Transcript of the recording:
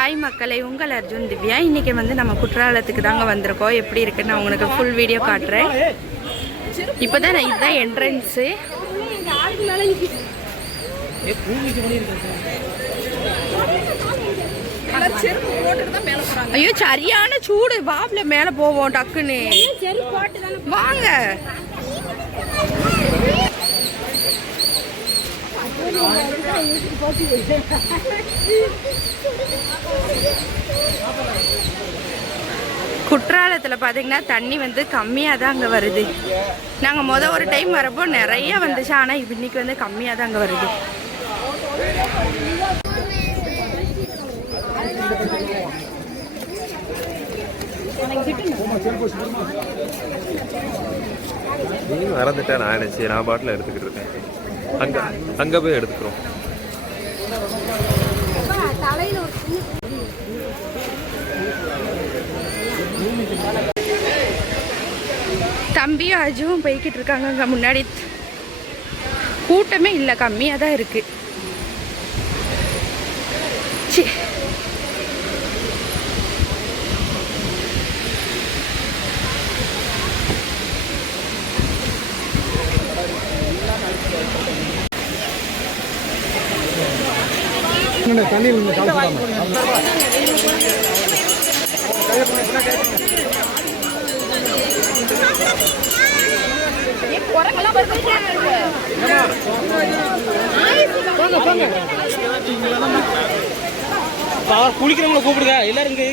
Hi மக்களை, உங்கள் அர்ஜுன் திவ்யா. இன்றைக்கி வந்து நம்ம குற்றாலத்துக்கு தாங்க வந்திருக்கோம். எப்படி இருக்குன்னு நான் உங்களுக்கு ஃபுல் வீடியோ காட்டுறேன். இப்போ தான் இதுதான் என்ட்ரன்ஸு. ஐயோ சரியான சூடு, வாப்ல மேலே போவோம் டக்குன்னு வாங்க. குற்றாலத்தில் பார்த்தீங்கன்னா தண்ணி வந்து கம்மியாக தான் அங்கே வருது. நாங்கள் ஒரு டைம் வரப்போ நிறைய வந்துச்சு, ஆனால் இன்னைக்கு வந்து கம்மியாக தான் அங்கே வருது. மறந்துட்டேன் நான் நினைச்சு, நான் பாட்டில் எடுத்துக்கிட்டு இருக்கேன். அங்கே போய் எடுத்துக்கிறோம். தம்பியும் அஜுவும் போய்கிட்டு இருக்காங்க. அங்கே முன்னாடி கூட்டமே இல்லை, கம்மியாக தான் இருக்கு. குளிக்கிறவங்களை கூப்பிடுங்க, எல்லாரும் இங்க